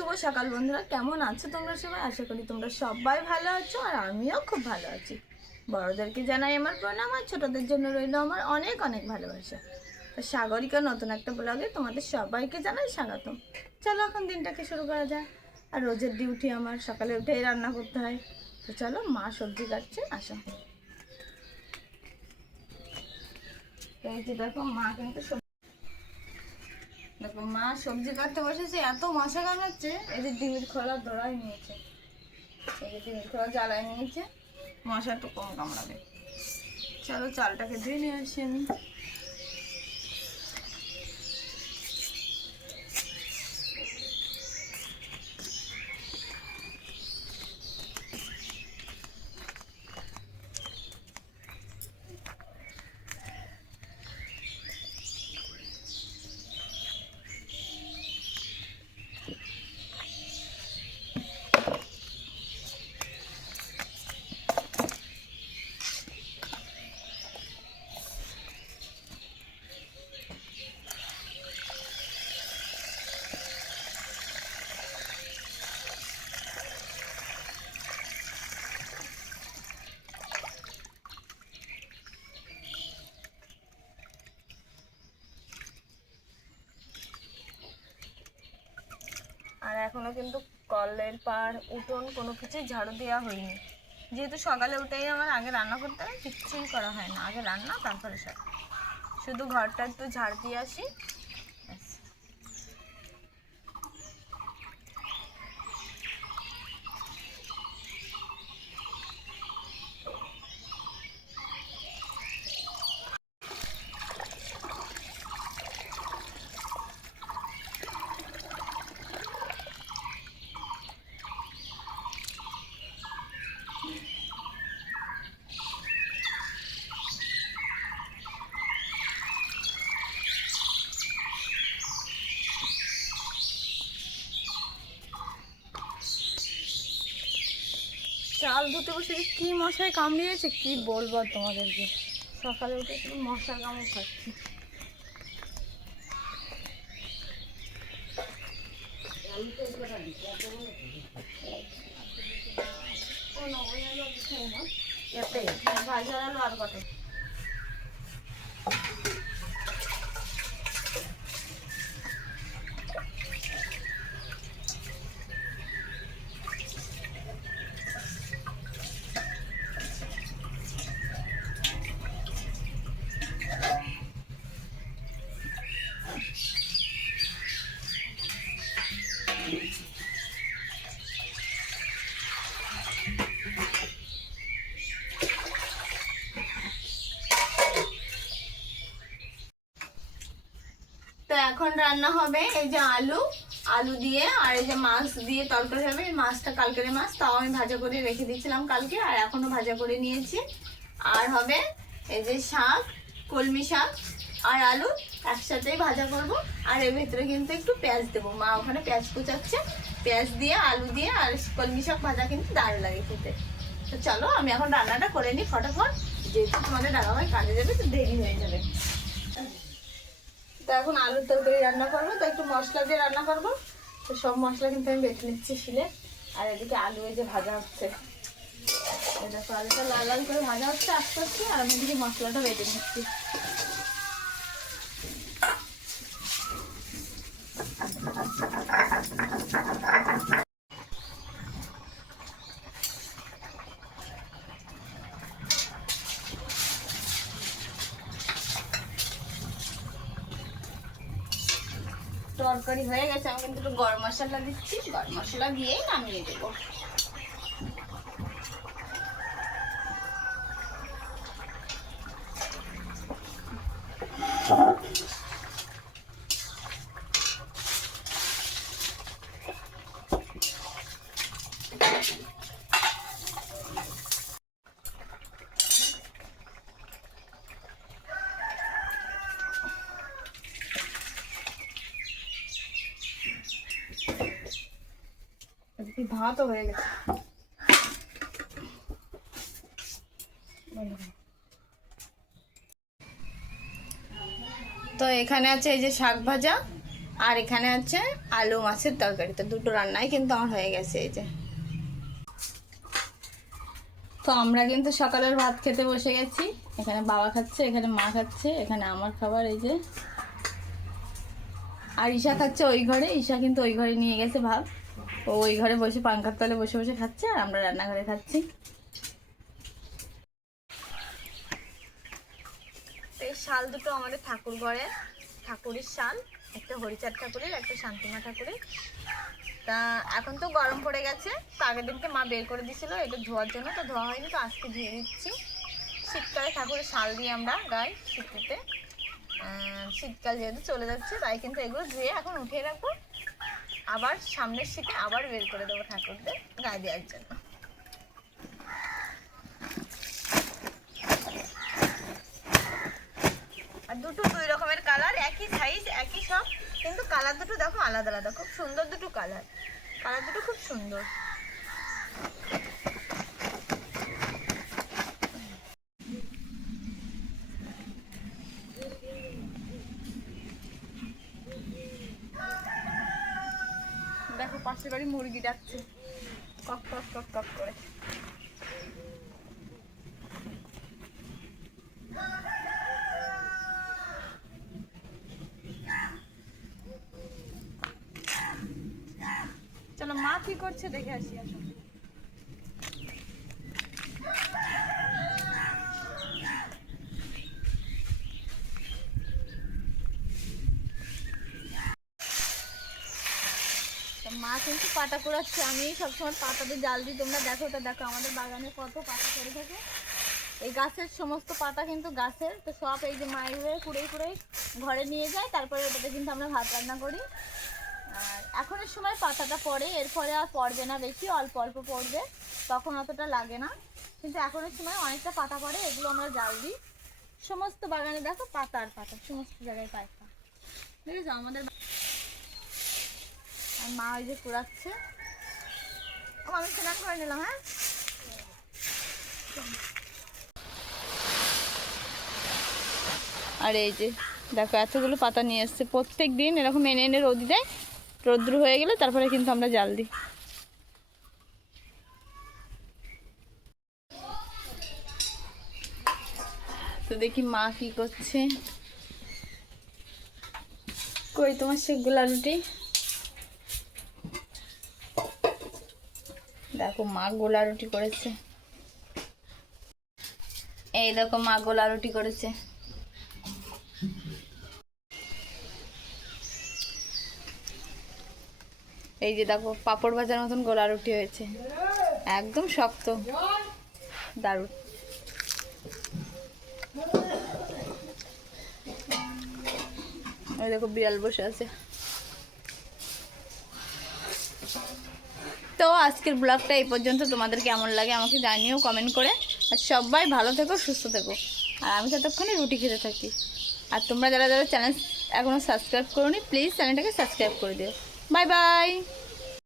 শুভ সকাল বন্ধুরা, কেমন আছো তোমরা সবাই? আশা করি তোমরা সবাই ভালো আছো আর আমিও খুব ভালো আছি। বড়দেরকে জানাই আমার প্রণাম আর ছোটদের জন্য রইল আমার অনেক অনেক ভালোবাসা। তো সাগরিকা নতুন একটা ব্লগে তোমাদের সবাইকে জানাই স্বাগতম। চলো এখন দিনটাকে শুরু করা যায়। আর রোজের ডিউটি আমার সকালে উঠেই রান্না করতে হয়। তো চলো, মা সবজি কাটছে, আসো। এই যে দেখো, মা কিন্তু দেখো মা সবজি কাটতে বসেছে, এত মশা কামড়াচ্ছে। এই যে ডিমের খোলা দড়াই নিয়েছে, এই যে ডিমের খোলা জ্বালায় নিয়েছে, মশা একটু কম কামড়াবে। চলো চালটাকে ধুয়ে নিয়ে আসি আমি। আর এখনো কিন্তু কলের পাড় উঠোন কোনো কিছুই ঝাড়ু দেওয়া হয়নি, যেহেতু সকালে উঠেই আমার আগে রান্না করতে হয়। কিচ্ছুই করা হয় না, আগে রান্না তারপরে সব। শুধু ঘরটা একটু ঝাড় দিয়ে আসি। চাল ধুতে বসে কি মশায় কামড়িয়েছে কি বলবো তোমাদেরকে। সকালে উঠে শুধু মশার কামড় খাচ্ছি। ভাজা আলু আর কটে তো এখন রান্না হবে এই যে আলু দিয়ে, আর এই যে মাছ দিয়ে তরকারি হবে। এই মাছটা কালকের মাছ, তাও আমি ভাজা করে রেখে দিয়েছিলাম কালকে, আর এখনো ভাজা করে নিয়েছি। আর হবে এই যে শাক, কলমি শাক আর আলু একসাথেই ভাজা করব। আর এর ভিতরে কিন্তু একটু পেঁয়াজ দেবো, মা ওখানে পেঁয়াজ কুচাচ্ছে। পেঁয়াজ দিয়ে আলু দিয়ে আর কলমি শাক ভাজা কিন্তু দারুণ লাগে খেতে। তো চলো আমি এখন রান্নাটা করে নিই ফটাফট, যেহেতু তোমাদের দাদাভাই কাজে যাবে তো দেরি হয়ে যাবে। তো এখন আলুর তরকারি রান্না করবো, তো একটু মশলা দিয়ে রান্না করবো। তো সব মশলা কিন্তু আমি বেটে নিচ্ছি শিলে। আর এদিকে আলু এই যে ভাজা হচ্ছে, দেখো আলুটা লাল লাল করে ভাজা হচ্ছে আস্তে আস্তে, আর আমি এদিকে মশলাটা বেটে নিচ্ছি। তরকারি হয়ে গেছে, আমি কিন্তু একটু গরম মশলা দিচ্ছি, গরম মশলা দিয়েই নামিয়ে দেবো। ভাতও হয়ে গেছে। তো এখানে আছে এই যে শাক ভাজা, আর এখানে আছে আলু মাছের তরকারি। তো দুটো রান্নাই কিন্তু আমার হয়ে গেছে। এই যে, তো আমরা কিন্তু সকালের ভাত খেতে বসে গেছি। এখানে বাবা খাচ্ছে, এখানে মা খাচ্ছে, এখানে আমার খাবার এই যে, আর ঈশা খাচ্ছে ওই ঘরে। ঈশা কিন্তু ওই ঘরে নিয়ে গেছে ভাত, ও ওই ঘরে বসে পাঙ্খার তলে বসে বসে খাচ্ছে, আর আমরা রান্নাঘরে খাচ্ছি। এই শাল দুটো আমাদের ঠাকুর ঘরে, ঠাকুরের শাল, একটা হরিচাঁদ ঠাকুরের, একটা শান্তিমা ঠাকুরের। তা এখন তো গরম পড়ে গেছে, তো আগের দিনকে মা বের করে দিয়েছিল এটা ধোয়ার জন্য, তো ধোয়া হয়নি, তো আজকে ধুয়ে দিচ্ছি। শীতকালে ঠাকুরের শাল দিয়ে আমরা গাই শীততে, শীতকাল যেহেতু চলে যাচ্ছে তাই কিন্তু এগুলো ধুয়ে এখন উঠিয়ে রাখবো, আবার সামনের শীতে আবার বের করে দেবো ঠাকুরদের গায়ে দেওয়ার জন্য। আর দুটো দুই রকমের কালার, একই সাইজ একই সব, কিন্তু কালার দুটো দেখো আলাদা আলাদা, খুব সুন্দর দুটো কালার, কালার দুটো খুব সুন্দর। দেখো পাশের বাড়ি মুরগি ডাকছে কক কক কক কক করে। চলো মা কি করছে দেখে আসি। আসো, মা কিন্তু পাতা কুড়াচ্ছে, আমি সবসময় পাতাতে জাল দিই, তোমরা দেখো। তো দেখো আমাদের বাগানে কত পাতা পড়ে থাকে, এই গাছের সমস্ত পাতা কিন্তু গাছের, তো সব এই যে মায়ের কুড়ে কুড়ে ঘরে নিয়ে যায়, তারপরে ওটাতে কিন্তু আমরা ভাত রান্না করি। আর এখনের সময় পাতাটা পড়ে, এরপরে আর পড়বে না বেশি, অল্প অল্প পড়বে, তখন অতটা লাগে না, কিন্তু এখনের সময় অনেকটা পাতা পড়ে, এগুলো আমরা জাল দিই। সমস্ত বাগানে দেখো পাতা আর পাতা, সমস্ত জায়গায় পাতা, বুঝেছো আমাদের। আর মা ওই যে কুড়াচ্ছে, আমি স্নান করে নিলাম। হ্যাঁ, আর এই যে দেখো এতগুলো পাতা নিয়ে এসছে, প্রত্যেক দিন এরকম এনে এনে রোদ দেয়, রোদ্রু হয়ে গেলে তারপরে কিন্তু আমরা জাল দিই। তো দেখি মা কি করছে। কই তোমার সে গোলা রুটি, দেখো মা গোলা রুটি করেছে, এই দেখো মা গোলা রুটি করেছে। এই যে দেখো পাপড় ভাজার মতন গোলা রুটি হয়েছে, একদম শক্ত, দারুণ। ওই দেখো বিড়াল বসে আছে। তো আজকের ব্লগটা এই পর্যন্ত, তোমাদের কেমন লাগে আমাকে জানিও কমেন্ট করে। আর সবাই ভালো থেকো, সুস্থ থেকো, আর আমি ততক্ষণে রুটি খেতে থাকি। আর তোমরা যারা যারা চ্যানেল এখনও সাবস্ক্রাইব করোনি, প্লিজ চ্যানেলটাকে সাবস্ক্রাইব করে দিও। Bye bye.